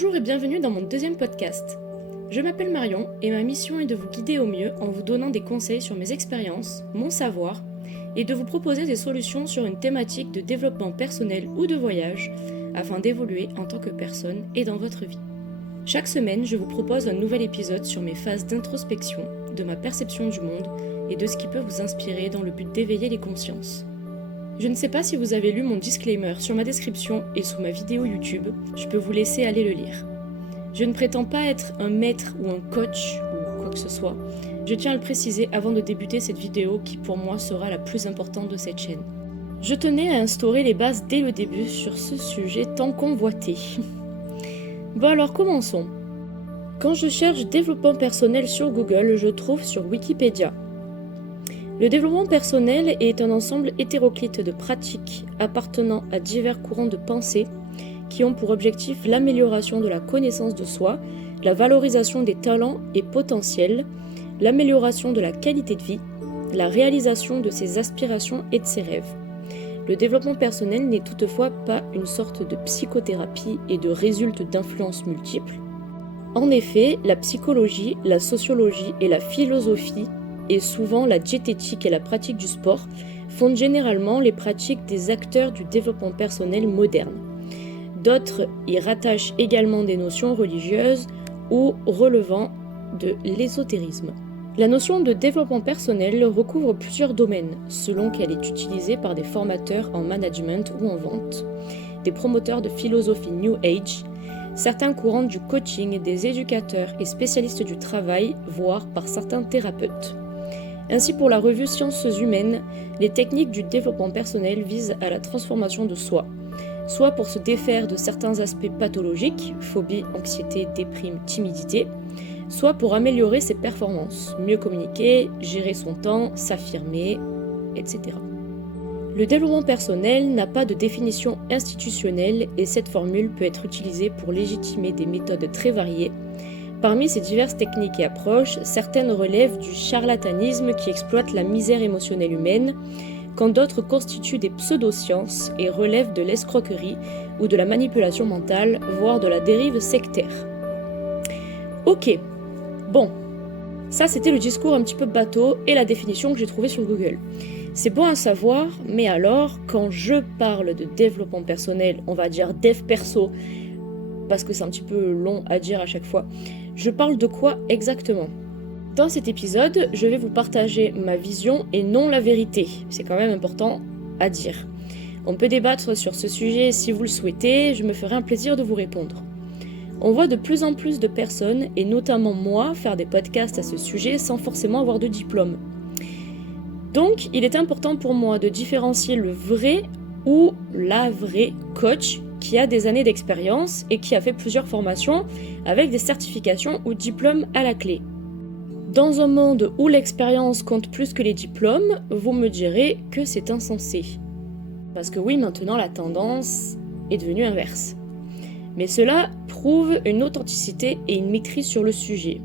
Bonjour et bienvenue dans mon deuxième podcast. Je m'appelle Marion et ma mission est de vous guider au mieux en vous donnant des conseils sur mes expériences, mon savoir et de vous proposer des solutions sur une thématique de développement personnel ou de voyage afin d'évoluer en tant que personne et dans votre vie. Chaque semaine, je vous propose un nouvel épisode sur mes phases d'introspection, de ma perception du monde et de ce qui peut vous inspirer dans le but d'éveiller les consciences. Je ne sais pas si vous avez lu mon disclaimer sur ma description et sous ma vidéo YouTube, je peux vous laisser aller le lire. Je ne prétends pas être un maître ou un coach ou quoi que ce soit. Je tiens à le préciser avant de débuter cette vidéo qui pour moi sera la plus importante de cette chaîne. Je tenais à instaurer les bases dès le début sur ce sujet tant convoité. Bon alors commençons. Quand je cherche développement personnel sur Google, je trouve sur Wikipédia. Le développement personnel est un ensemble hétéroclite de pratiques appartenant à divers courants de pensée qui ont pour objectif l'amélioration de la connaissance de soi, la valorisation des talents et potentiels, l'amélioration de la qualité de vie, la réalisation de ses aspirations et de ses rêves. Le développement personnel n'est toutefois pas une sorte de psychothérapie et de résulte d'influences multiples. En effet, la psychologie, la sociologie et la philosophie et souvent la diététique et la pratique du sport fondent généralement les pratiques des acteurs du développement personnel moderne. D'autres y rattachent également des notions religieuses ou relevant de l'ésotérisme. La notion de développement personnel recouvre plusieurs domaines selon qu'elle est utilisée par des formateurs en management ou en vente, des promoteurs de philosophie New Age, certains courants du coaching, des éducateurs et spécialistes du travail, voire par certains thérapeutes. Ainsi, pour la revue Sciences Humaines, les techniques du développement personnel visent à la transformation de soi, soit pour se défaire de certains aspects pathologiques, phobie, anxiété, déprime, timidité, soit pour améliorer ses performances, mieux communiquer, gérer son temps, s'affirmer, etc. Le développement personnel n'a pas de définition institutionnelle et cette formule peut être utilisée pour légitimer des méthodes très variées. Parmi ces diverses techniques et approches, certaines relèvent du charlatanisme qui exploite la misère émotionnelle humaine, quand d'autres constituent des pseudosciences et relèvent de l'escroquerie ou de la manipulation mentale, voire de la dérive sectaire. Ok, bon, ça c'était le discours un petit peu bateau et la définition que j'ai trouvée sur Google. C'est bon à savoir, mais alors, quand je parle de développement personnel, on va dire dev perso, parce que c'est un petit peu long à dire à chaque fois, je parle de quoi exactement ? Dans cet épisode, je vais vous partager ma vision et non la vérité. C'est quand même important à dire. On peut débattre sur ce sujet si vous le souhaitez, je me ferai un plaisir de vous répondre. On voit de plus en plus de personnes, et notamment moi, faire des podcasts à ce sujet sans forcément avoir de diplôme. Donc, il est important pour moi de différencier le vrai ou la vraie coach qui a des années d'expérience et qui a fait plusieurs formations avec des certifications ou diplômes à la clé. Dans un monde où l'expérience compte plus que les diplômes, vous me direz que c'est insensé. Parce que oui, maintenant la tendance est devenue inverse. Mais cela prouve une authenticité et une maîtrise sur le sujet,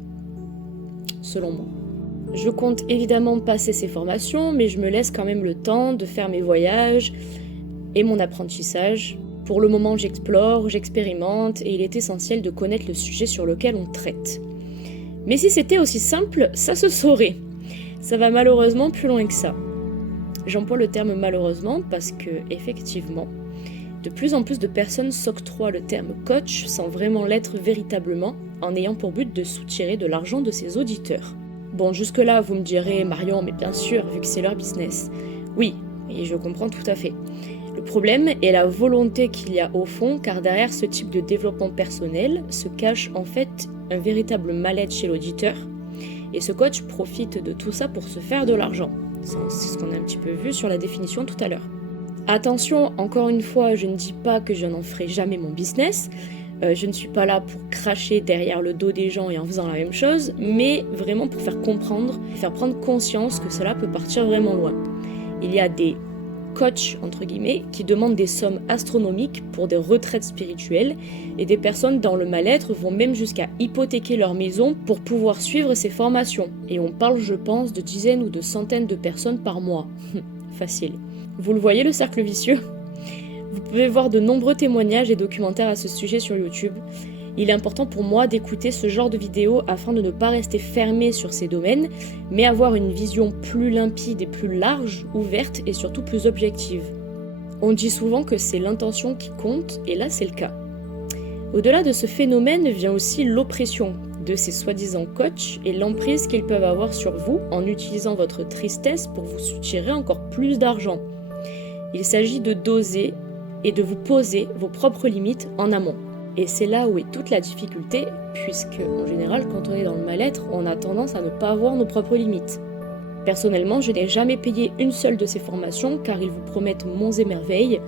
selon moi. Je compte évidemment passer ces formations, mais je me laisse quand même le temps de faire mes voyages et mon apprentissage. Pour le moment, j'explore, j'expérimente et il est essentiel de connaître le sujet sur lequel on traite. Mais si c'était aussi simple, ça se saurait. Ça va malheureusement plus loin que ça. J'emploie le terme malheureusement parce que, effectivement, de plus en plus de personnes s'octroient le terme coach sans vraiment l'être véritablement, en ayant pour but de soutirer de l'argent de ses auditeurs. Bon, jusque-là, vous me direz, Marion, mais bien sûr, vu que c'est leur business. Oui, et je comprends tout à fait. Le problème est la volonté qu'il y a au fond, car derrière ce type de développement personnel se cache en fait un véritable mal-être chez l'auditeur. Et ce coach profite de tout ça pour se faire de l'argent. C'est ce qu'on a un petit peu vu sur la définition tout à l'heure. Attention, encore une fois, je ne dis pas que je n'en ferai jamais mon business. Je ne suis pas là pour cracher derrière le dos des gens et en faisant la même chose, mais vraiment pour faire comprendre, faire prendre conscience que cela peut partir vraiment loin. Il y a des coachs, entre guillemets, qui demandent des sommes astronomiques pour des retraites spirituelles et des personnes dans le mal-être vont même jusqu'à hypothéquer leur maison pour pouvoir suivre ces formations. Et on parle, je pense, de dizaines ou de centaines de personnes par mois. Facile. Vous le voyez, le cercle vicieux ? Vous pouvez voir de nombreux témoignages et documentaires à ce sujet sur YouTube. Il est important pour moi d'écouter ce genre de vidéos afin de ne pas rester fermé sur ces domaines, mais avoir une vision plus limpide et plus large, ouverte et surtout plus objective. On dit souvent que c'est l'intention qui compte, et là c'est le cas. Au-delà de ce phénomène vient aussi l'oppression de ces soi-disant coachs et l'emprise qu'ils peuvent avoir sur vous en utilisant votre tristesse pour vous soutirer encore plus d'argent. Il s'agit de doser et de vous poser vos propres limites en amont. Et c'est là où est toute la difficulté, puisque en général, quand on est dans le mal-être, on a tendance à ne pas voir nos propres limites. Personnellement, je n'ai jamais payé une seule de ces formations, car ils vous promettent monts et merveilles.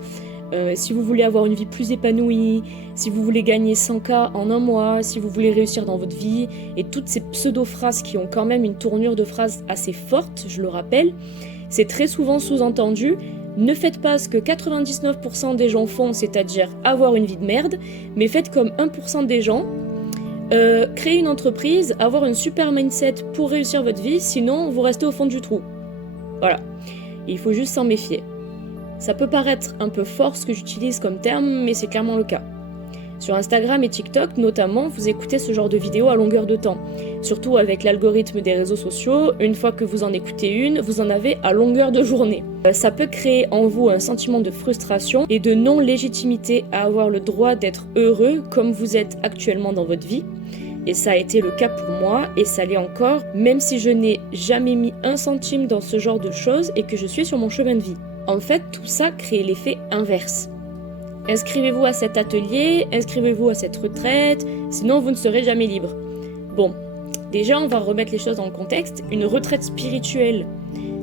Si vous voulez avoir une vie plus épanouie, si vous voulez gagner 100K en un mois, si vous voulez réussir dans votre vie, et toutes ces pseudo-phrases qui ont quand même une tournure de phrase assez forte, je le rappelle, c'est très souvent sous-entendu. Ne faites pas ce que 99% des gens font, c'est-à-dire avoir une vie de merde, mais faites comme 1% des gens, créer une entreprise, avoir une super mindset pour réussir votre vie, sinon vous restez au fond du trou. Voilà, il faut juste s'en méfier. Ça peut paraître un peu fort ce que j'utilise comme terme, mais c'est clairement le cas. Sur Instagram et TikTok notamment, vous écoutez ce genre de vidéos à longueur de temps. Surtout avec l'algorithme des réseaux sociaux, une fois que vous en écoutez une, vous en avez à longueur de journée. Ça peut créer en vous un sentiment de frustration et de non-légitimité à avoir le droit d'être heureux comme vous êtes actuellement dans votre vie. Et ça a été le cas pour moi, et ça l'est encore, même si je n'ai jamais mis un centime dans ce genre de choses et que je suis sur mon chemin de vie. En fait, tout ça crée l'effet inverse. Inscrivez-vous à cet atelier, inscrivez-vous à cette retraite, sinon vous ne serez jamais libre. Bon, déjà on va remettre les choses dans le contexte. Une retraite spirituelle,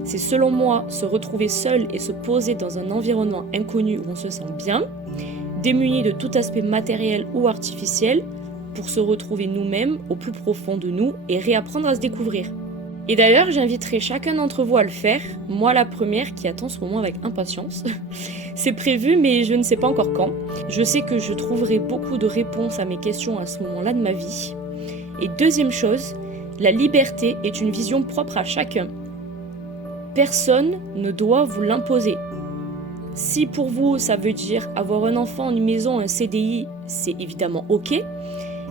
c'est selon moi se retrouver seul et se poser dans un environnement inconnu où on se sent bien, démuni de tout aspect matériel ou artificiel, pour se retrouver nous-mêmes au plus profond de nous et réapprendre à se découvrir. Et d'ailleurs, j'inviterai chacun d'entre vous à le faire, moi la première qui attend ce moment avec impatience. C'est prévu, mais je ne sais pas encore quand. Je sais que je trouverai beaucoup de réponses à mes questions à ce moment-là de ma vie. Et deuxième chose, la liberté est une vision propre à chacun. Personne ne doit vous l'imposer. Si pour vous, ça veut dire avoir un enfant, une maison, un CDI, c'est évidemment ok.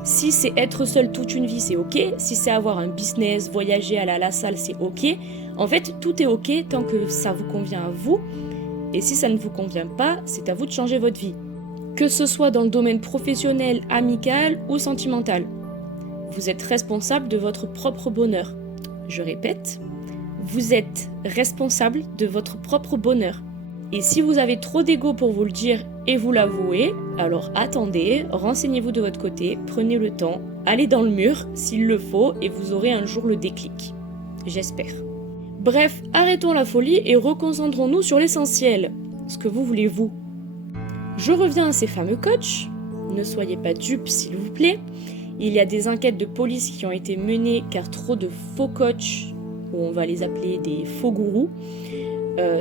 Si c'est être seul toute une vie, c'est ok. Si c'est avoir un business, voyager, aller à la salle, c'est ok. En fait, tout est ok tant que ça vous convient à vous. Et si ça ne vous convient pas, c'est à vous de changer votre vie. Que ce soit dans le domaine professionnel, amical ou sentimental. Vous êtes responsable de votre propre bonheur. Je répète, vous êtes responsable de votre propre bonheur. Et si vous avez trop d'ego pour vous le dire et vous l'avouer, alors attendez, renseignez-vous de votre côté, prenez le temps, allez dans le mur s'il le faut et vous aurez un jour le déclic. J'espère. Bref, arrêtons la folie et reconcentrons-nous sur l'essentiel. Ce que vous voulez vous. Je reviens à ces fameux coachs. Ne soyez pas dupes s'il vous plaît. Il y a des enquêtes de police qui ont été menées car trop de faux coachs, ou on va les appeler des faux gourous,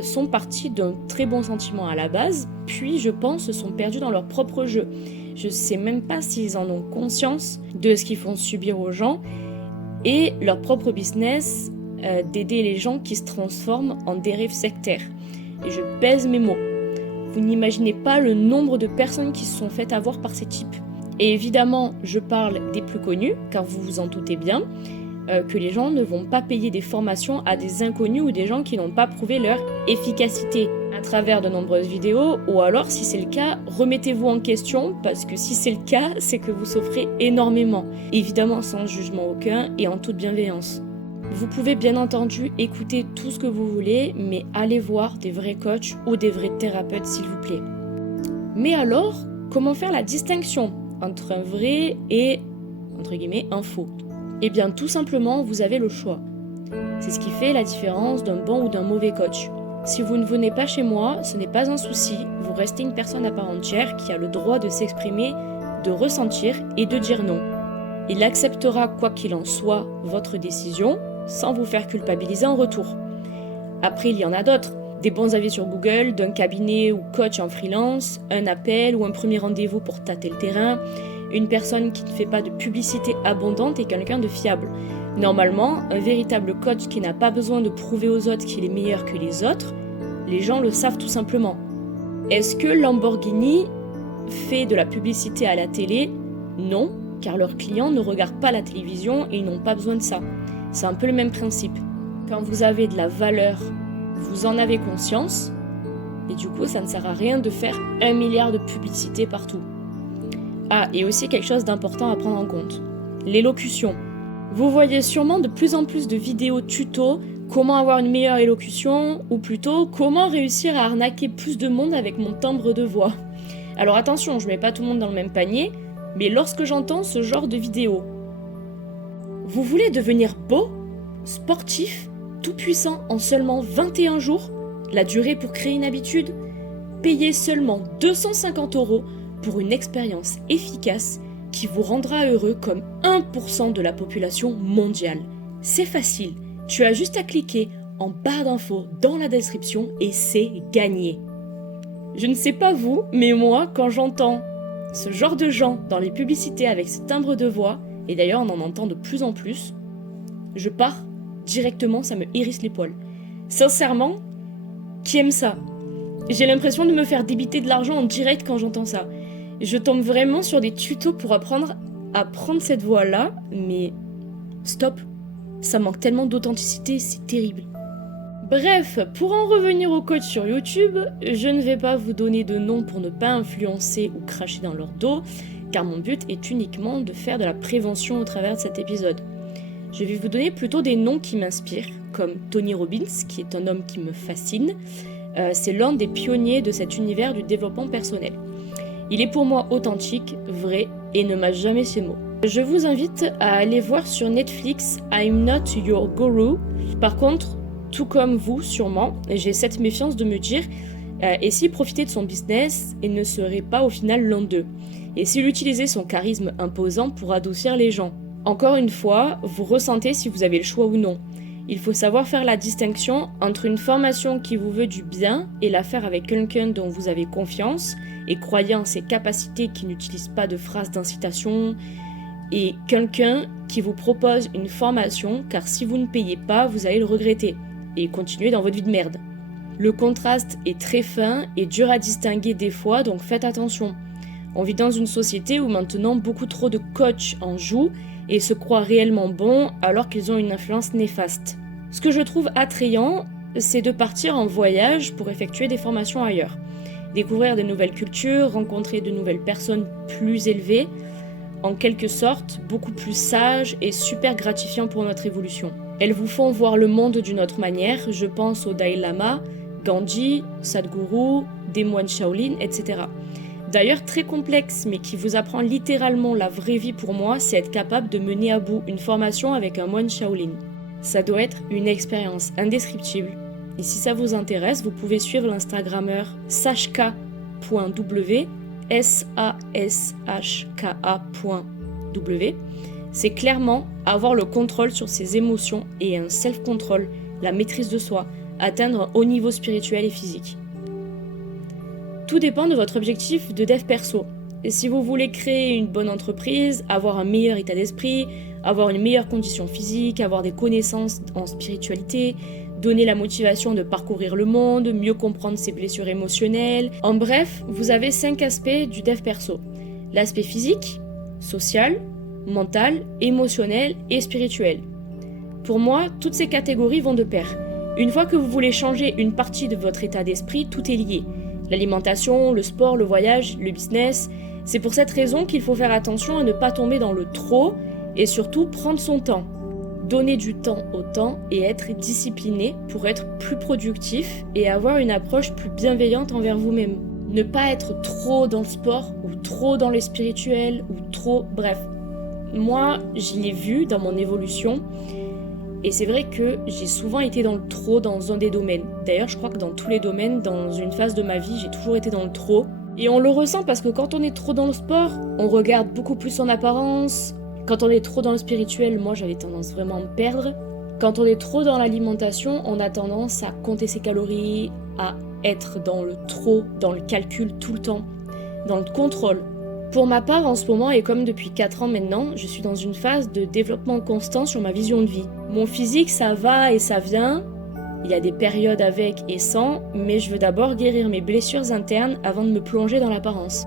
sont partis d'un très bon sentiment à la base, puis je pense se sont perdus dans leur propre jeu. Je ne sais même pas s'ils en ont conscience de ce qu'ils font subir aux gens et leur propre business d'aider les gens qui se transforment en dérives sectaires. Et je pèse mes mots. Vous n'imaginez pas le nombre de personnes qui se sont faites avoir par ces types. Et évidemment, je parle des plus connus, car vous vous en doutez bien, que les gens ne vont pas payer des formations à des inconnus ou des gens qui n'ont pas prouvé leur efficacité à travers de nombreuses vidéos, ou alors si c'est le cas, remettez-vous en question parce que si c'est le cas, c'est que vous souffrez énormément, évidemment sans jugement aucun et en toute bienveillance. Vous pouvez bien entendu écouter tout ce que vous voulez, mais allez voir des vrais coachs ou des vrais thérapeutes s'il vous plaît. Mais alors, comment faire la distinction entre un vrai et, entre guillemets, un faux ? Eh bien, tout simplement, vous avez le choix. C'est ce qui fait la différence d'un bon ou d'un mauvais coach. Si vous ne venez pas chez moi, ce n'est pas un souci, vous restez une personne à part entière qui a le droit de s'exprimer, de ressentir et de dire non. Il acceptera, quoi qu'il en soit, votre décision, sans vous faire culpabiliser en retour. Après, il y en a d'autres. Des bons avis sur Google, d'un cabinet ou coach en freelance, un appel ou un premier rendez-vous pour tâter le terrain, une personne qui ne fait pas de publicité abondante et quelqu'un de fiable. Normalement, un véritable coach qui n'a pas besoin de prouver aux autres qu'il est meilleur que les autres, les gens le savent tout simplement. Est-ce que Lamborghini fait de la publicité à la télé ? Non, car leurs clients ne regardent pas la télévision et ils n'ont pas besoin de ça. C'est un peu le même principe. Quand vous avez de la valeur, vous en avez conscience, et du coup, ça ne sert à rien de faire 1 milliard de publicités partout. Ah, et aussi quelque chose d'important à prendre en compte, l'élocution. Vous voyez sûrement de plus en plus de vidéos tuto comment avoir une meilleure élocution, ou plutôt comment réussir à arnaquer plus de monde avec mon timbre de voix. Alors attention, je mets pas tout le monde dans le même panier, mais lorsque j'entends ce genre de vidéos, vous voulez devenir beau, sportif, tout puissant en seulement 21 jours, la durée pour créer une habitude, payez seulement 250 € pour une expérience efficace qui vous rendra heureux comme 1% de la population mondiale. C'est facile, tu as juste à cliquer en barre d'infos dans la description et c'est gagné. Je ne sais pas vous, mais moi, quand j'entends ce genre de gens dans les publicités avec ce timbre de voix, et d'ailleurs on en entend de plus en plus, je pars directement, ça me hérisse les poils. Sincèrement, qui aime ça? J'ai l'impression de me faire débiter de l'argent en direct quand j'entends ça. Je tombe vraiment sur des tutos pour apprendre à prendre cette voix-là, mais stop, ça manque tellement d'authenticité, c'est terrible. Bref, pour en revenir aux coachs sur YouTube, je ne vais pas vous donner de nom pour ne pas influencer ou cracher dans leur dos, car mon but est uniquement de faire de la prévention au travers de cet épisode. Je vais vous donner plutôt des noms qui m'inspirent, comme Tony Robbins, qui est un homme qui me fascine. C'est l'un des pionniers de cet univers du développement personnel. Il est pour moi authentique, vrai et ne mâche jamais ses mots. Je vous invite à aller voir sur Netflix I'm Not Your Guru. Par contre, tout comme vous sûrement, j'ai cette méfiance de me dire et s'il profitait de son business et ne serait pas au final l'un d'eux. Et s'il utilisait son charisme imposant pour adoucir les gens. Encore une fois, vous ressentez si vous avez le choix ou non. Il faut savoir faire la distinction entre une formation qui vous veut du bien et la faire avec quelqu'un dont vous avez confiance et croyez en ses capacités qui n'utilise pas de phrases d'incitation et quelqu'un qui vous propose une formation car si vous ne payez pas, vous allez le regretter et continuer dans votre vie de merde. Le contraste est très fin et dur à distinguer des fois, donc faites attention. On vit dans une société où maintenant beaucoup trop de coachs en jouent et se croient réellement bons alors qu'ils ont une influence néfaste. Ce que je trouve attrayant, c'est de partir en voyage pour effectuer des formations ailleurs. Découvrir de nouvelles cultures, rencontrer de nouvelles personnes plus élevées, en quelque sorte beaucoup plus sages et super gratifiants pour notre évolution. Elles vous font voir le monde d'une autre manière, je pense au Dalai Lama, Gandhi, Sadhguru, des moines Shaolin, etc. D'ailleurs très complexe, mais qui vous apprend littéralement la vraie vie pour moi, c'est être capable de mener à bout une formation avec un moine Shaolin. Ça doit être une expérience indescriptible. Et si ça vous intéresse, vous pouvez suivre l'Instagrammeur sashka.w, S-A-S-H-K-A.W. C'est clairement avoir le contrôle sur ses émotions et un self-control, la maîtrise de soi, atteindre un haut niveau spirituel et physique. Tout dépend de votre objectif de dev perso. Et si vous voulez créer une bonne entreprise, avoir un meilleur état d'esprit, avoir une meilleure condition physique, avoir des connaissances en spiritualité, donner la motivation de parcourir le monde, mieux comprendre ses blessures émotionnelles. En bref, vous avez 5 aspects du dev perso. L'aspect physique, social, mental, émotionnel et spirituel. Pour moi, toutes ces catégories vont de pair. Une fois que vous voulez changer une partie de votre état d'esprit, tout est lié. L'alimentation, le sport, le voyage, le business. C'est pour cette raison qu'il faut faire attention à ne pas tomber dans le trop et surtout prendre son temps. Donner du temps au temps et être discipliné pour être plus productif et avoir une approche plus bienveillante envers vous-même. Ne pas être trop dans le sport ou trop dans le spirituel ou trop... Bref, moi, je l'ai vu dans mon évolution et c'est vrai que j'ai souvent été dans le trop dans un des domaines. D'ailleurs, je crois que dans tous les domaines, dans une phase de ma vie, j'ai toujours été dans le trop. Et on le ressent parce que quand on est trop dans le sport, on regarde beaucoup plus son apparence. Quand on est trop dans le spirituel, moi j'avais tendance vraiment à me perdre. Quand on est trop dans l'alimentation, on a tendance à compter ses calories, à être dans le trop, dans le calcul tout le temps, dans le contrôle. Pour ma part, en ce moment, et comme depuis 4 ans maintenant, je suis dans une phase de développement constant sur ma vision de vie. Mon physique, ça va et ça vient. Il y a des périodes avec et sans, mais je veux d'abord guérir mes blessures internes avant de me plonger dans l'apparence.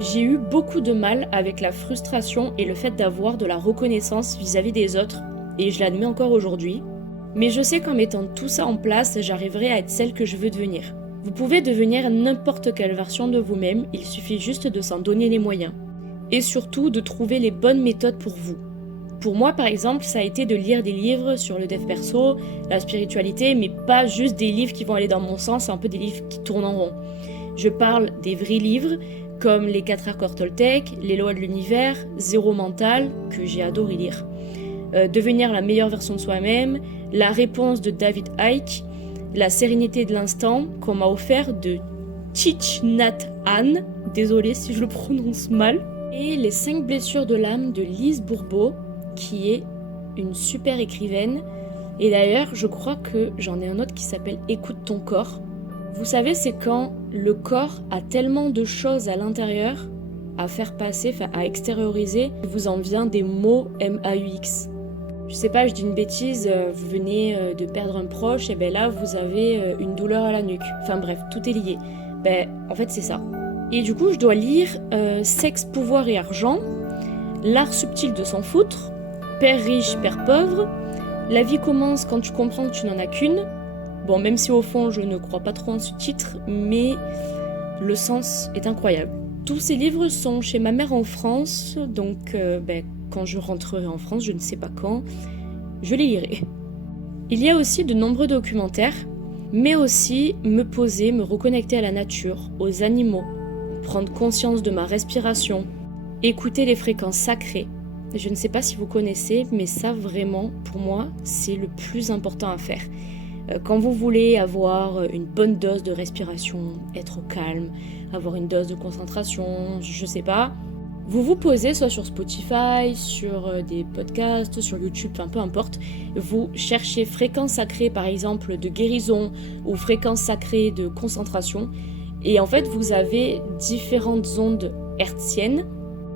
J'ai eu beaucoup de mal avec la frustration et le fait d'avoir de la reconnaissance vis-à-vis des autres, et je l'admets encore aujourd'hui. Mais je sais qu'en mettant tout ça en place, j'arriverai à être celle que je veux devenir. Vous pouvez devenir n'importe quelle version de vous-même, il suffit juste de s'en donner les moyens. Et surtout de trouver les bonnes méthodes pour vous. Pour moi, par exemple, ça a été de lire des livres sur le dev perso, la spiritualité, mais pas juste des livres qui vont aller dans mon sens, c'est un peu des livres qui tournent en rond. Je parle des vrais livres, comme les 4 accords Toltec, les lois de l'univers, Zéro mental, que j'ai adoré lire. Devenir la meilleure version de soi-même, La réponse de David Icke, La sérénité de l'instant, qu'on m'a offert de Thich Nhat Hanh, désolée si je le prononce mal, et Les 5 blessures de l'âme de Lise Bourbeau, qui est une super écrivaine. Et d'ailleurs, je crois que j'en ai un autre qui s'appelle Écoute ton corps. Vous savez, c'est quand le corps a tellement de choses à l'intérieur à faire passer, à extérioriser, vous en vient des mots MAUX. Je sais pas, je dis une bêtise, vous venez de perdre un proche, et ben là vous avez une douleur à la nuque. Enfin bref, tout est lié. En fait c'est ça. Et du coup je dois lire Sexe, pouvoir et argent, L'art subtil de s'en foutre, Père riche, père pauvre, La vie commence quand tu comprends que tu n'en as qu'une. Bon, même si au fond je ne crois pas trop en ce titre, mais le sens est incroyable. Tous ces livres sont chez ma mère en France, donc quand je rentrerai en France, je ne sais pas quand, je les lirai. Il y a aussi de nombreux documentaires, mais aussi me poser, me reconnecter à la nature, aux animaux, prendre conscience de ma respiration, écouter les fréquences sacrées. Je ne sais pas si vous connaissez, mais ça vraiment, pour moi, c'est le plus important à faire. Quand vous voulez avoir une bonne dose de respiration, être au calme, avoir une dose de concentration, je sais pas, vous vous posez soit sur Spotify, sur des podcasts, sur YouTube, enfin peu importe, vous cherchez fréquence sacrée par exemple de guérison ou fréquence sacrée de concentration, et en fait vous avez différentes ondes hertziennes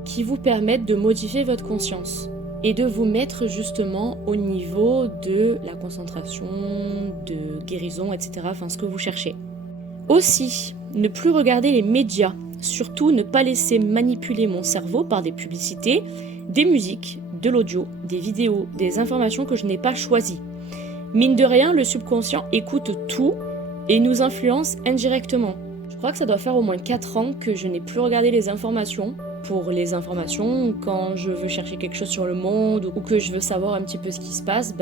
qui vous permettent de modifier votre conscience et de vous mettre justement au niveau de la concentration, de guérison, etc. Enfin, ce que vous cherchez. Aussi, ne plus regarder les médias. Surtout, ne pas laisser manipuler mon cerveau par des publicités, des musiques, de l'audio, des vidéos, des informations que je n'ai pas choisies. Mine de rien, le subconscient écoute tout et nous influence indirectement. Je crois que ça doit faire au moins 4 ans que je n'ai plus regardé les informations. Pour les informations, quand je veux chercher quelque chose sur le monde ou que je veux savoir un petit peu ce qui se passe,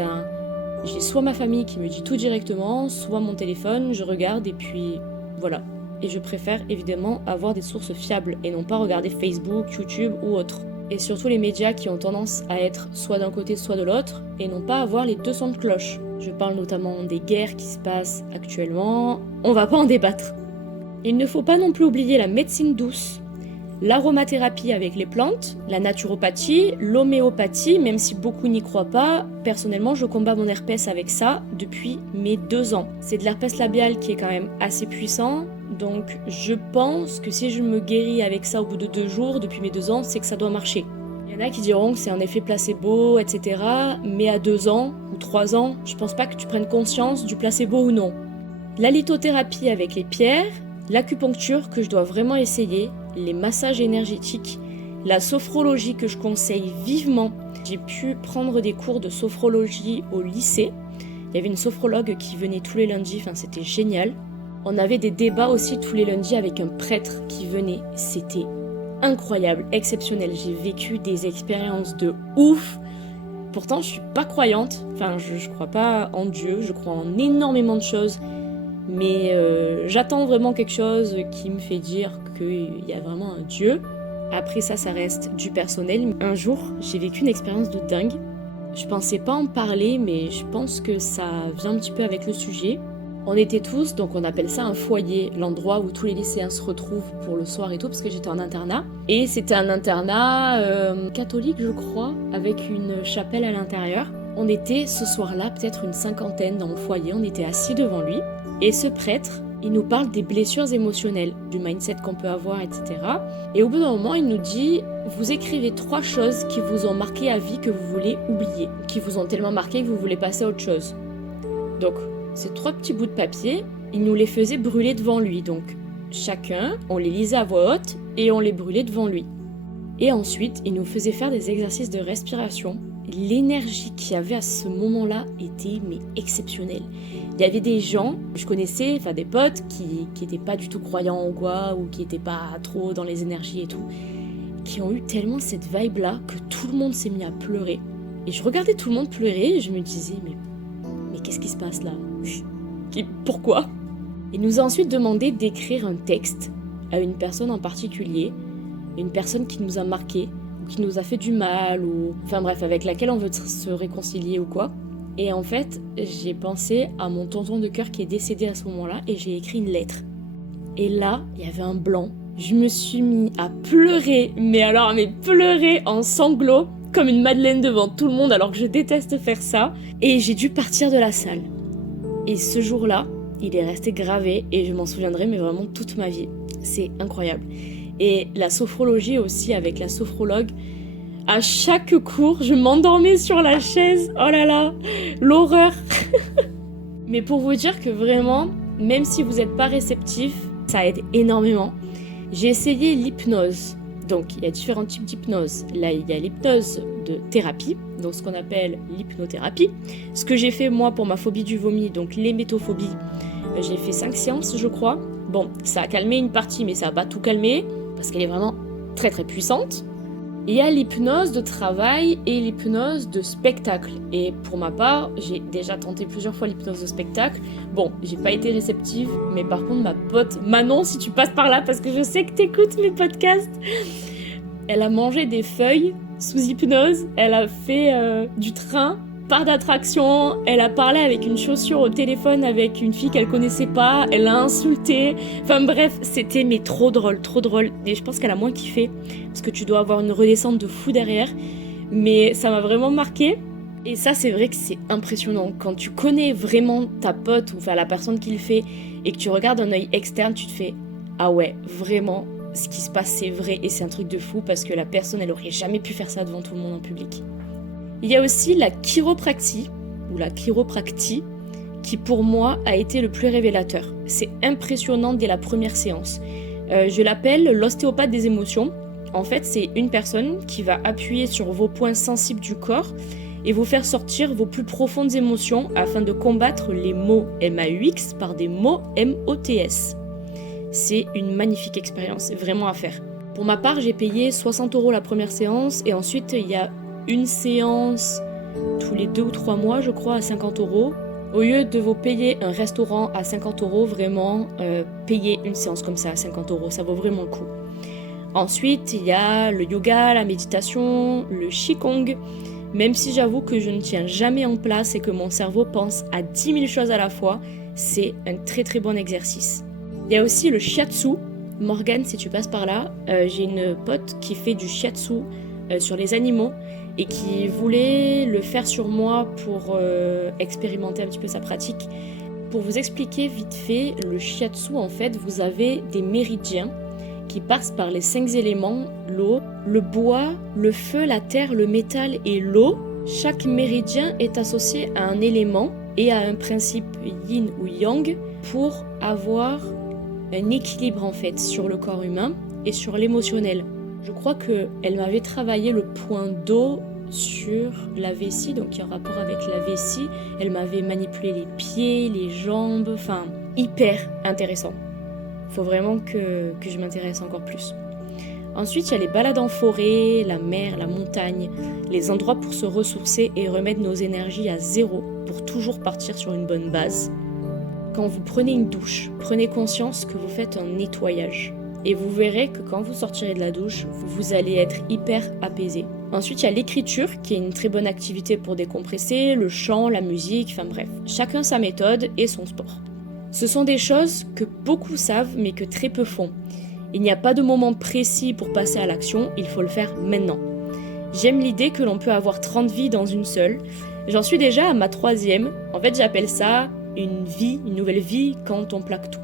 j'ai soit ma famille qui me dit tout directement, soit mon téléphone, je regarde et puis voilà. Et je préfère évidemment avoir des sources fiables et non pas regarder Facebook, YouTube ou autre. Et surtout les médias qui ont tendance à être soit d'un côté soit de l'autre et non pas avoir les deux sons de cloche. Je parle notamment des guerres qui se passent actuellement, on va pas en débattre. Il ne faut pas non plus oublier la médecine douce, l'aromathérapie avec les plantes, la naturopathie, l'homéopathie, même si beaucoup n'y croient pas. Personnellement, je combats mon herpès avec ça depuis mes 2 ans. C'est de l'herpès labial qui est quand même assez puissant, donc je pense que si je me guéris avec ça au bout de 2 jours, depuis mes 2 ans, c'est que ça doit marcher. Il y en a qui diront que c'est un effet placebo, etc. Mais à 2 ans ou 3 ans, je pense pas que tu prennes conscience du placebo ou non. La lithothérapie avec les pierres, l'acupuncture que je dois vraiment essayer, les massages énergétiques, la sophrologie que je conseille vivement. J'ai pu prendre des cours de sophrologie au lycée. Il y avait une sophrologue qui venait tous les lundis, enfin c'était génial. On avait des débats aussi tous les lundis avec un prêtre qui venait. C'était incroyable, exceptionnel. J'ai vécu des expériences de ouf. Pourtant, je suis pas croyante. Enfin, je crois pas en Dieu, je crois en énormément de choses. Mais j'attends vraiment quelque chose qui me fait dire qu'il y a vraiment un Dieu. Après ça reste du personnel. Un jour, j'ai vécu une expérience de dingue. Je pensais pas en parler, mais je pense que ça vient un petit peu avec le sujet. On était tous, donc on appelle ça un foyer, l'endroit où tous les lycéens se retrouvent pour le soir et tout, parce que j'étais en internat. Et c'était un internat catholique, je crois, avec une chapelle à l'intérieur. On était ce soir-là peut-être une 50aine dans le foyer, on était assis devant lui. Et ce prêtre, il nous parle des blessures émotionnelles, du mindset qu'on peut avoir, etc. Et au bout d'un moment, il nous dit « Vous écrivez 3 choses qui vous ont marqué à vie que vous voulez oublier, qui vous ont tellement marqué que vous voulez passer à autre chose. » Donc, ces 3 petits bouts de papier, il nous les faisait brûler devant lui. Donc, chacun, on les lisait à voix haute et on les brûlait devant lui. Et ensuite, il nous faisait faire des exercices de respiration. L'énergie qu'il y avait à ce moment-là était exceptionnelle. Il y avait des gens que je connaissais, enfin des potes qui étaient pas du tout croyants ou quoi, ou qui étaient pas trop dans les énergies et tout, qui ont eu tellement cette vibe-là que tout le monde s'est mis à pleurer. Et je regardais tout le monde pleurer et je me disais, mais qu'est-ce qui se passe là? Pourquoi? Il nous a ensuite demandé d'écrire un texte à une personne en particulier, une personne qui nous a marqué, ou qui nous a fait du mal, ou enfin bref, avec laquelle on veut se réconcilier ou quoi. Et en fait, j'ai pensé à mon tonton de cœur qui est décédé à ce moment-là et j'ai écrit une lettre. Et là, il y avait un blanc. Je me suis mis à pleurer, mais pleurer en sanglots, comme une madeleine devant tout le monde, alors que je déteste faire ça. Et j'ai dû partir de la salle. Et ce jour-là, il est resté gravé et je m'en souviendrai, mais vraiment toute ma vie. C'est incroyable. Et la sophrologie aussi, avec la sophrologue, à chaque cours, je m'endormais sur la chaise. Oh là là, l'horreur. Mais pour vous dire que vraiment, même si vous n'êtes pas réceptif, ça aide énormément. J'ai essayé l'hypnose. Donc, il y a différents types d'hypnose. Là, il y a l'hypnose de thérapie, donc ce qu'on appelle l'hypnothérapie. Ce que j'ai fait, moi, pour ma phobie du vomi, donc l'hémétophobie, j'ai fait 5 séances, je crois. Bon, ça a calmé une partie, mais ça n'a pas tout calmé, parce qu'elle est vraiment très très puissante. Il y a l'hypnose de travail et l'hypnose de spectacle. Et pour ma part, j'ai déjà tenté plusieurs fois l'hypnose de spectacle. Bon, j'ai pas été réceptive, mais par contre, ma pote Manon, si tu passes par là, parce que je sais que t'écoutes mes podcasts, elle a mangé des feuilles sous hypnose, elle a fait du train, parc d'attraction, elle a parlé avec une chaussure au téléphone avec une fille qu'elle connaissait pas, elle l'a insultée, enfin bref, c'était trop drôle, et je pense qu'elle a moins kiffé, parce que tu dois avoir une redescente de fou derrière, mais ça m'a vraiment marqué, et ça c'est vrai que c'est impressionnant, quand tu connais vraiment ta pote, ou enfin la personne qui le fait, et que tu regardes d'un œil externe, tu te fais, ah ouais, vraiment, ce qui se passe c'est vrai, et c'est un truc de fou, parce que la personne elle aurait jamais pu faire ça devant tout le monde en public. Il y a aussi la chiropractie, ou la chiropractie, qui pour moi a été le plus révélateur. C'est impressionnant dès la première séance. Je l'appelle l'ostéopathe des émotions. En fait, c'est une personne qui va appuyer sur vos points sensibles du corps et vous faire sortir vos plus profondes émotions afin de combattre les mots MAUX par des mots MOTS. C'est une magnifique expérience, vraiment à faire. Pour ma part, j'ai payé 60 € la première séance et ensuite il y a une séance tous les 2 ou 3 mois, je crois, à 50 €. Au lieu de vous payer un restaurant à 50 €, vraiment, payez une séance comme ça à 50 €, ça vaut vraiment le coup. Ensuite, il y a le yoga, la méditation, le qigong. Même si j'avoue que je ne tiens jamais en place et que mon cerveau pense à 10 000 choses à la fois, c'est un très très bon exercice. Il y a aussi le shiatsu. Morgane, si tu passes par là, j'ai une pote qui fait du shiatsu sur les animaux et qui voulait le faire sur moi pour expérimenter un petit peu sa pratique. Pour vous expliquer vite fait, le shiatsu, en fait, vous avez des méridiens qui passent par les 5 éléments, l'eau, le bois, le feu, la terre, le métal et l'eau. Chaque méridien est associé à un élément et à un principe yin ou yang pour avoir un équilibre en fait sur le corps humain et sur l'émotionnel. Je crois qu'elle m'avait travaillé le point d'eau sur la vessie, donc il y a un rapport avec la vessie. Elle m'avait manipulé les pieds, les jambes, enfin hyper intéressant. Faut vraiment que je m'intéresse encore plus. Ensuite, il y a les balades en forêt, la mer, la montagne, les endroits pour se ressourcer et remettre nos énergies à zéro pour toujours partir sur une bonne base. Quand vous prenez une douche, prenez conscience que vous faites un nettoyage. Et vous verrez que quand vous sortirez de la douche, vous allez être hyper apaisé. Ensuite, il y a l'écriture, qui est une très bonne activité pour décompresser, le chant, la musique, enfin bref. Chacun sa méthode et son sport. Ce sont des choses que beaucoup savent, mais que très peu font. Il n'y a pas de moment précis pour passer à l'action, il faut le faire maintenant. J'aime l'idée que l'on peut avoir 30 vies dans une seule. J'en suis déjà à ma 3e. En fait, j'appelle ça une vie, une nouvelle vie quand on plaque tout.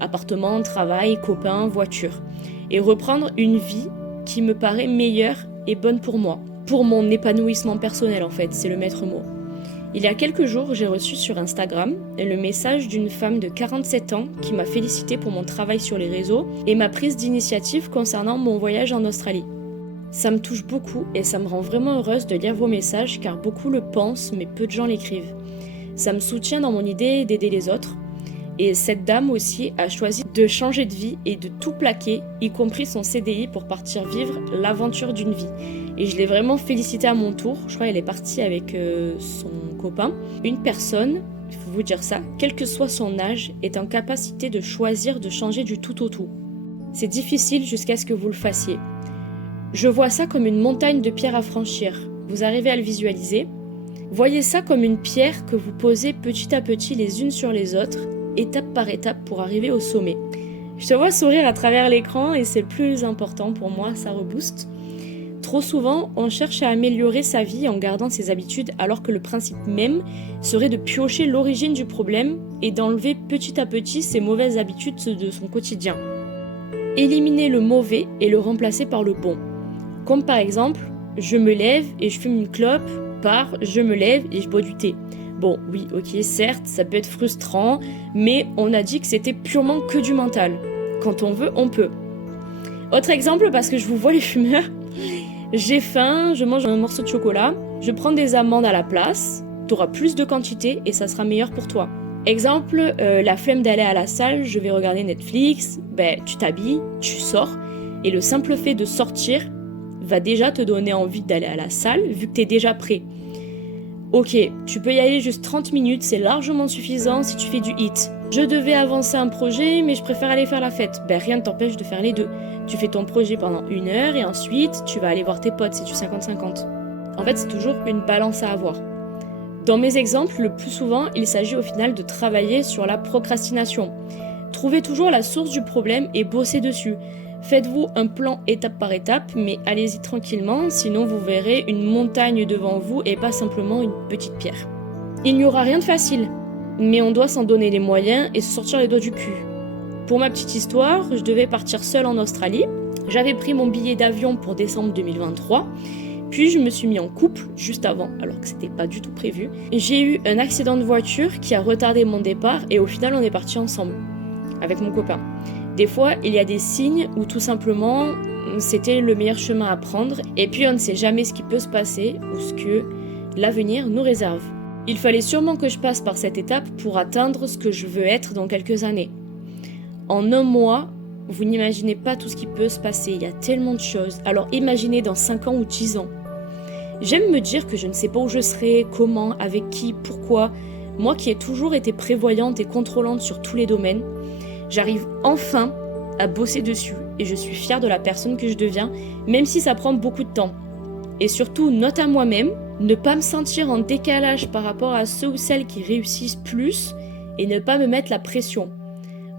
Appartement, travail, copains, voiture. Et reprendre une vie qui me paraît meilleure et bonne pour moi. Pour mon épanouissement personnel, en fait, c'est le maître mot. Il y a quelques jours, j'ai reçu sur Instagram le message d'une femme de 47 ans qui m'a félicité pour mon travail sur les réseaux et ma prise d'initiative concernant mon voyage en Australie. Ça me touche beaucoup et ça me rend vraiment heureuse de lire vos messages car beaucoup le pensent mais peu de gens l'écrivent. Ça me soutient dans mon idée d'aider les autres. Et cette dame aussi a choisi de changer de vie et de tout plaquer, y compris son CDI pour partir vivre l'aventure d'une vie. Et je l'ai vraiment félicitée à mon tour. Je crois qu'elle est partie avec son copain. Une personne, il faut vous dire ça, quel que soit son âge, est en capacité de choisir de changer du tout au tout. C'est difficile jusqu'à ce que vous le fassiez. Je vois ça comme une montagne de pierres à franchir. Vous arrivez à le visualiser. Voyez ça comme une pierre que vous posez petit à petit les unes sur les autres, étape par étape pour arriver au sommet. Je te vois sourire à travers l'écran et c'est le plus important pour moi, ça rebooste. Trop souvent, on cherche à améliorer sa vie en gardant ses habitudes alors que le principe même serait de piocher l'origine du problème et d'enlever petit à petit ses mauvaises habitudes de son quotidien. Éliminer le mauvais et le remplacer par le bon. Comme par exemple, je me lève et je fume une clope par je me lève et je bois du thé. Bon, oui, ok, certes, ça peut être frustrant, mais on a dit que c'était purement que du mental. Quand on veut, on peut. Autre exemple, parce que je vous vois les fumeurs, j'ai faim, je mange un morceau de chocolat, je prends des amandes à la place, t'auras plus de quantité et ça sera meilleur pour toi. Exemple, la flemme d'aller à la salle, je vais regarder Netflix, tu t'habilles, tu sors, et le simple fait de sortir va déjà te donner envie d'aller à la salle, vu que t'es déjà prêt. Ok, tu peux y aller juste 30 minutes, c'est largement suffisant si tu fais du HIIT. Je devais avancer un projet, mais je préfère aller faire la fête. Rien ne t'empêche de faire les deux. Tu fais ton projet pendant 1 heure et ensuite, tu vas aller voir tes potes, c'est du 50-50. En fait, c'est toujours une balance à avoir. Dans mes exemples, le plus souvent, il s'agit au final de travailler sur la procrastination. Trouvez toujours la source du problème et bossez dessus. Faites-vous un plan étape par étape, mais allez-y tranquillement, sinon vous verrez une montagne devant vous et pas simplement une petite pierre. Il n'y aura rien de facile, mais on doit s'en donner les moyens et se sortir les doigts du cul. Pour ma petite histoire, je devais partir seule en Australie. J'avais pris mon billet d'avion pour décembre 2023, puis je me suis mis en couple juste avant, alors que c'était pas du tout prévu. J'ai eu un accident de voiture qui a retardé mon départ et au final on est partis ensemble, avec mon copain. Des fois, il y a des signes où tout simplement, c'était le meilleur chemin à prendre et puis on ne sait jamais ce qui peut se passer ou ce que l'avenir nous réserve. Il fallait sûrement que je passe par cette étape pour atteindre ce que je veux être dans quelques années. En 1 mois, vous n'imaginez pas tout ce qui peut se passer, il y a tellement de choses. Alors imaginez dans 5 ans ou 10 ans. J'aime me dire que je ne sais pas où je serai, comment, avec qui, pourquoi. Moi qui ai toujours été prévoyante et contrôlante sur tous les domaines, j'arrive enfin à bosser dessus et je suis fière de la personne que je deviens, même si ça prend beaucoup de temps. Et surtout, note à moi-même, ne pas me sentir en décalage par rapport à ceux ou celles qui réussissent plus et ne pas me mettre la pression.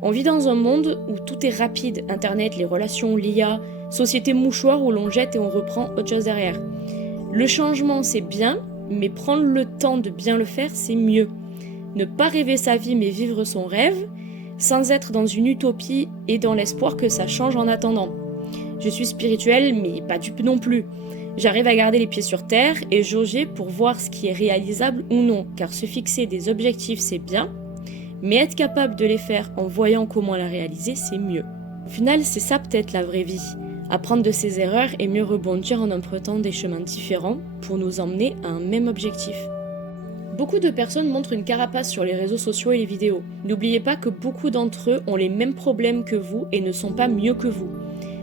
On vit dans un monde où tout est rapide, Internet, les relations, l'IA, société mouchoir où l'on jette et on reprend autre chose derrière. Le changement, c'est bien, mais prendre le temps de bien le faire, c'est mieux. Ne pas rêver sa vie, mais vivre son rêve, sans être dans une utopie et dans l'espoir que ça change en attendant. Je suis spirituelle, mais pas dupe non plus. J'arrive à garder les pieds sur terre et jauger pour voir ce qui est réalisable ou non, car se fixer des objectifs, c'est bien, mais être capable de les faire en voyant comment les réaliser, c'est mieux. Au final, c'est ça peut-être la vraie vie. Apprendre de ses erreurs et mieux rebondir en empruntant des chemins différents pour nous emmener à un même objectif. Beaucoup de personnes montrent une carapace sur les réseaux sociaux et les vidéos. N'oubliez pas que beaucoup d'entre eux ont les mêmes problèmes que vous et ne sont pas mieux que vous.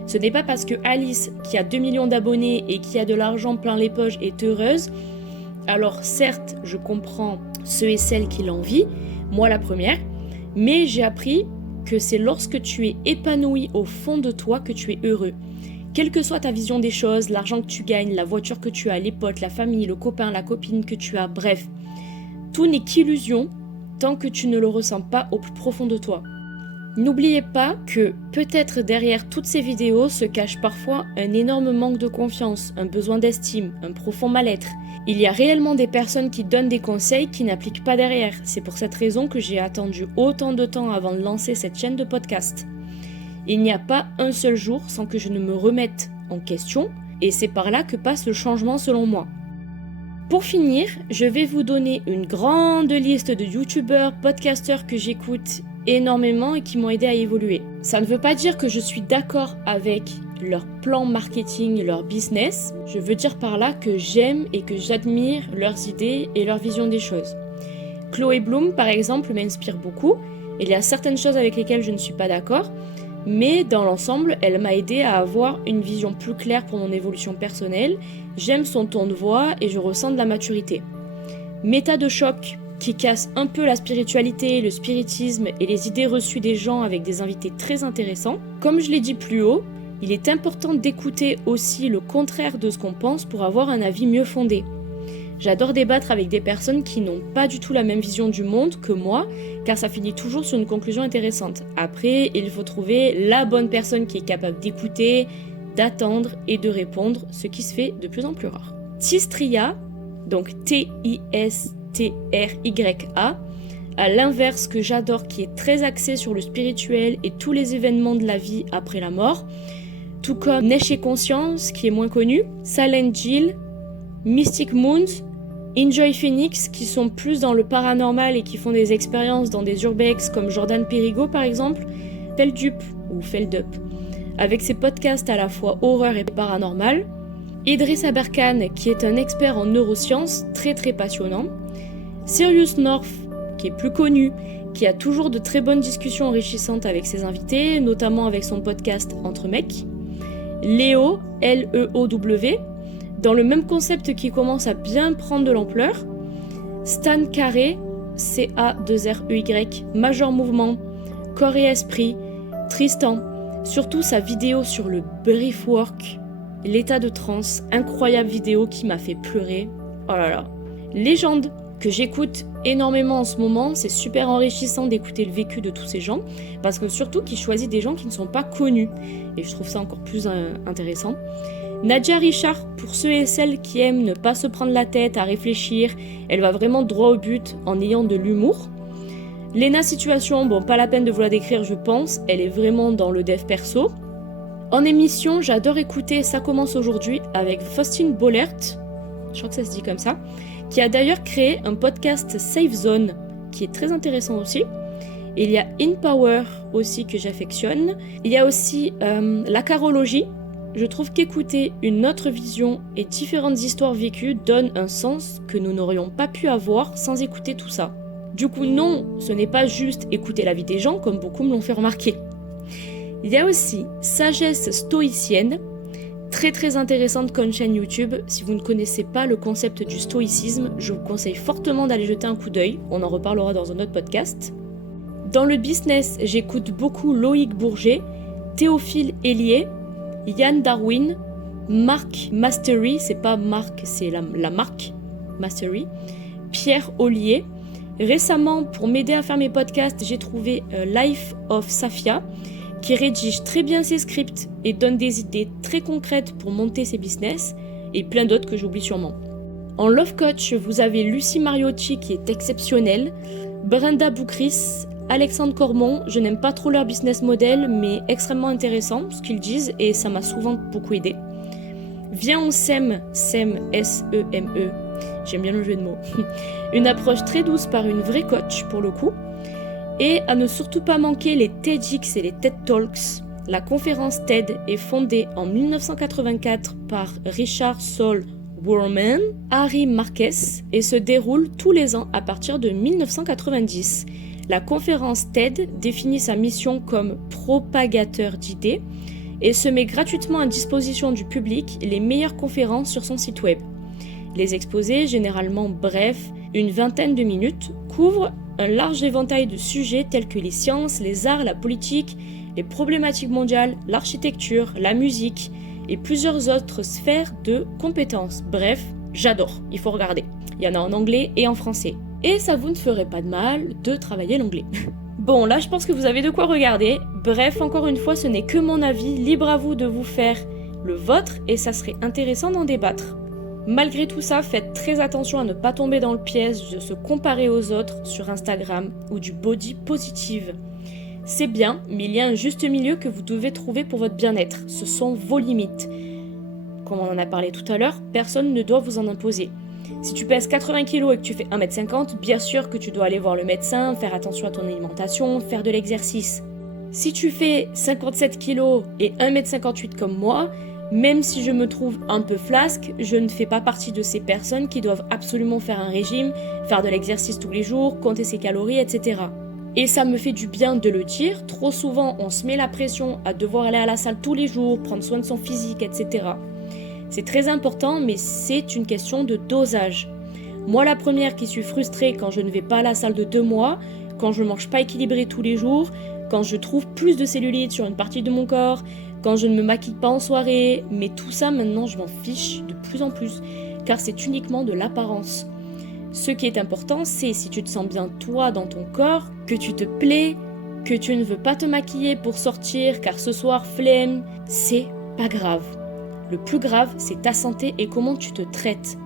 Ce n'est pas parce que Alice, qui a 2 millions d'abonnés et qui a de l'argent plein les poches, est heureuse. Alors certes, je comprends ceux et celles qui l'envient, moi la première, mais j'ai appris que c'est lorsque tu es épanoui au fond de toi que tu es heureux. Quelle que soit ta vision des choses, l'argent que tu gagnes, la voiture que tu as, les potes, la famille, le copain, la copine que tu as, bref, tout n'est qu'illusion tant que tu ne le ressens pas au plus profond de toi. N'oubliez pas que peut-être derrière toutes ces vidéos se cache parfois un énorme manque de confiance, un besoin d'estime, un profond mal-être. Il y a réellement des personnes qui donnent des conseils qui n'appliquent pas derrière. C'est pour cette raison que j'ai attendu autant de temps avant de lancer cette chaîne de podcast. Il n'y a pas un seul jour sans que je ne me remette en question et c'est par là que passe le changement selon moi. Pour finir, je vais vous donner une grande liste de youtubeurs, podcasteurs que j'écoute énormément et qui m'ont aidé à évoluer. Ça ne veut pas dire que je suis d'accord avec leur plan marketing, leur business. Je veux dire par là que j'aime et que j'admire leurs idées et leur vision des choses. Chloé Bloom, par exemple, m'inspire beaucoup. Il y a certaines choses avec lesquelles je ne suis pas d'accord, mais dans l'ensemble, elle m'a aidé à avoir une vision plus claire pour mon évolution personnelle. J'aime son ton de voix et je ressens de la maturité. Méta de choc, qui casse un peu la spiritualité, le spiritisme et les idées reçues des gens avec des invités très intéressants. Comme je l'ai dit plus haut, il est important d'écouter aussi le contraire de ce qu'on pense pour avoir un avis mieux fondé. J'adore débattre avec des personnes qui n'ont pas du tout la même vision du monde que moi, car ça finit toujours sur une conclusion intéressante. Après, il faut trouver la bonne personne qui est capable d'écouter, d'attendre et de répondre, ce qui se fait de plus en plus rare. Tistria, donc T-I-S-T-R-Y-A, à l'inverse que j'adore, qui est très axé sur le spirituel et tous les événements de la vie après la mort, tout comme Neige et Conscience, qui est moins connu, Silent Jill, Mystic Moons, Enjoy Phoenix, qui sont plus dans le paranormal et qui font des expériences dans des urbex comme Jordan Perigo par exemple, Feldup ou Feldup, avec ses podcasts à la fois horreur et paranormal, Idriss Aberkan, qui est un expert en neurosciences très passionnant, Sirius North, qui est plus connu, qui a toujours de très bonnes discussions enrichissantes avec ses invités, notamment avec son podcast Entre Mecs, Léo, L-E-O-W, dans le même concept qui commence à bien prendre de l'ampleur, Stan Carré, C-A-2-R-E-Y, Major Mouvement, Corps et Esprit, Tristan, surtout sa vidéo sur le breathwork, l'état de transe, incroyable vidéo qui m'a fait pleurer, oh là là. Légende, que j'écoute énormément en ce moment, c'est super enrichissant d'écouter le vécu de tous ces gens, parce que surtout qu'ils choisissent des gens qui ne sont pas connus, et je trouve ça encore plus intéressant. Nadia Richard, pour ceux et celles qui aiment ne pas se prendre la tête à réfléchir, elle va vraiment droit au but en ayant de l'humour. Lena Situation, bon pas la peine de vous la décrire je pense, elle est vraiment dans le dev perso. En émission, j'adore écouter Ça commence aujourd'hui avec Faustine Bollert, je crois que ça se dit comme ça, qui a d'ailleurs créé un podcast Safe Zone, qui est très intéressant aussi. Et il y a In Power aussi que j'affectionne. Il y a aussi la carologie. Je trouve qu'écouter une autre vision et différentes histoires vécues donne un sens que nous n'aurions pas pu avoir sans écouter tout ça. Du coup, non, ce n'est pas juste écouter la vie des gens, comme beaucoup me l'ont fait remarquer. Il y a aussi Sagesse stoïcienne, très intéressante comme chaîne YouTube. Si vous ne connaissez pas le concept du stoïcisme, je vous conseille fortement d'aller jeter un coup d'œil, on en reparlera dans un autre podcast. Dans le business, j'écoute beaucoup Loïc Bourget, Théophile Hélier, Yann Darwin, Marc Mastery, c'est pas Marc, c'est la marque Mastery, Pierre Ollier. Récemment, pour m'aider à faire mes podcasts, j'ai trouvé Life of Safia, qui rédige très bien ses scripts et donne des idées très concrètes pour monter ses business, et plein d'autres que j'oublie sûrement. En Love Coach, vous avez Lucie Mariotti qui est exceptionnelle, Brenda Boucris, Alexandre Cormon, je n'aime pas trop leur business model, mais extrêmement intéressant ce qu'ils disent et ça m'a souvent beaucoup aidé. Viens on s'aime, S-E-M-E, j'aime bien le jeu de mots. Une approche très douce par une vraie coach pour le coup. Et à ne surtout pas manquer les TEDx et les TED Talks. La conférence TED est fondée en 1984 par Richard Saul Wurman, Harry Marquez et se déroule tous les ans à partir de 1990. La conférence TED définit sa mission comme propagateur d'idées et se met gratuitement à disposition du public les meilleures conférences sur son site web. Les exposés, généralement brefs, une vingtaine de minutes, couvrent un large éventail de sujets tels que les sciences, les arts, la politique, les problématiques mondiales, l'architecture, la musique et plusieurs autres sphères de compétences. Bref, j'adore, il faut regarder. Il y en a en anglais et en français. Et ça vous ne ferait pas de mal de travailler l'anglais. Bon, là je pense que vous avez de quoi regarder. Bref, encore une fois, ce n'est que mon avis, libre à vous de vous faire le vôtre et ça serait intéressant d'en débattre. Malgré tout ça, faites très attention à ne pas tomber dans le piège de se comparer aux autres sur Instagram ou du body positive. C'est bien, mais il y a un juste milieu que vous devez trouver pour votre bien-être. Ce sont vos limites. Comme on en a parlé tout à l'heure, personne ne doit vous en imposer. Si tu pèses 80 kg et que tu fais 1m50, bien sûr que tu dois aller voir le médecin, faire attention à ton alimentation, faire de l'exercice. Si tu fais 57 kg et 1m58 comme moi, même si je me trouve un peu flasque, je ne fais pas partie de ces personnes qui doivent absolument faire un régime, faire de l'exercice tous les jours, compter ses calories, etc. Et ça me fait du bien de le dire. Trop souvent, on se met la pression à devoir aller à la salle tous les jours, prendre soin de son physique, etc. C'est très important, mais c'est une question de dosage. Moi, la première qui suis frustrée quand je ne vais pas à la salle de 2 mois, quand je ne mange pas équilibré tous les jours, quand je trouve plus de cellulite sur une partie de mon corps, quand je ne me maquille pas en soirée, mais tout ça maintenant je m'en fiche de plus en plus, car c'est uniquement de l'apparence. Ce qui est important, c'est si tu te sens bien toi dans ton corps, que tu te plais, que tu ne veux pas te maquiller pour sortir car ce soir flemme, c'est pas grave. Le plus grave, c'est ta santé et comment tu te traites.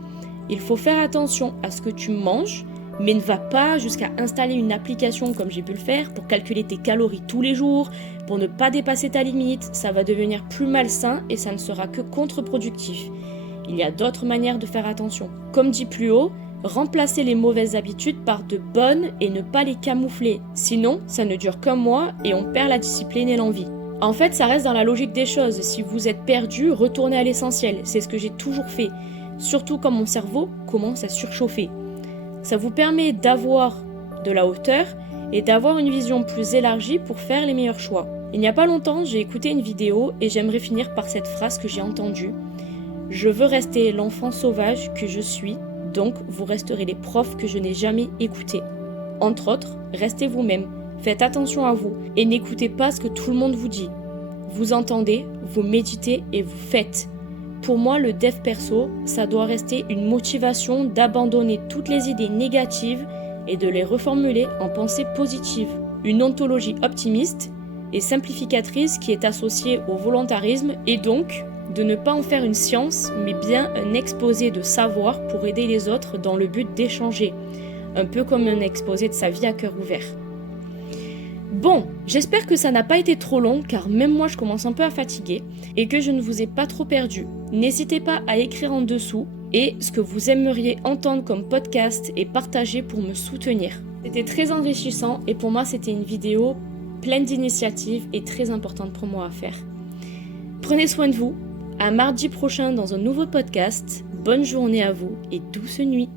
Il faut faire attention à ce que tu manges, mais ne va pas jusqu'à installer une application comme j'ai pu le faire pour calculer tes calories tous les jours, pour ne pas dépasser ta limite, ça va devenir plus malsain et ça ne sera que contre-productif. Il y a d'autres manières de faire attention. Comme dit plus haut, remplacer les mauvaises habitudes par de bonnes et ne pas les camoufler. Sinon, ça ne dure qu'un mois et on perd la discipline et l'envie. En fait, ça reste dans la logique des choses. Si vous êtes perdu, retournez à l'essentiel. C'est ce que j'ai toujours fait. Surtout quand mon cerveau commence à surchauffer. Ça vous permet d'avoir de la hauteur et d'avoir une vision plus élargie pour faire les meilleurs choix. Il n'y a pas longtemps, j'ai écouté une vidéo et j'aimerais finir par cette phrase que j'ai entendue. Je veux rester l'enfant sauvage que je suis, donc vous resterez les profs que je n'ai jamais écoutés. Entre autres, restez vous-même, faites attention à vous et n'écoutez pas ce que tout le monde vous dit. Vous entendez, vous méditez et vous faites. Pour moi, le dev perso, ça doit rester une motivation d'abandonner toutes les idées négatives et de les reformuler en pensées positives. Une ontologie optimiste et simplificatrice qui est associée au volontarisme et donc de ne pas en faire une science, mais bien un exposé de savoir pour aider les autres dans le but d'échanger. Un peu comme un exposé de sa vie à cœur ouvert. Bon, j'espère que ça n'a pas été trop long car même moi je commence un peu à fatiguer et que je ne vous ai pas trop perdu. N'hésitez pas à écrire en dessous et ce que vous aimeriez entendre comme podcast et partager pour me soutenir. C'était très enrichissant et pour moi c'était une vidéo pleine d'initiatives et très importante pour moi à faire. Prenez soin de vous, à mardi prochain dans un nouveau podcast. Bonne journée à vous et douce nuit.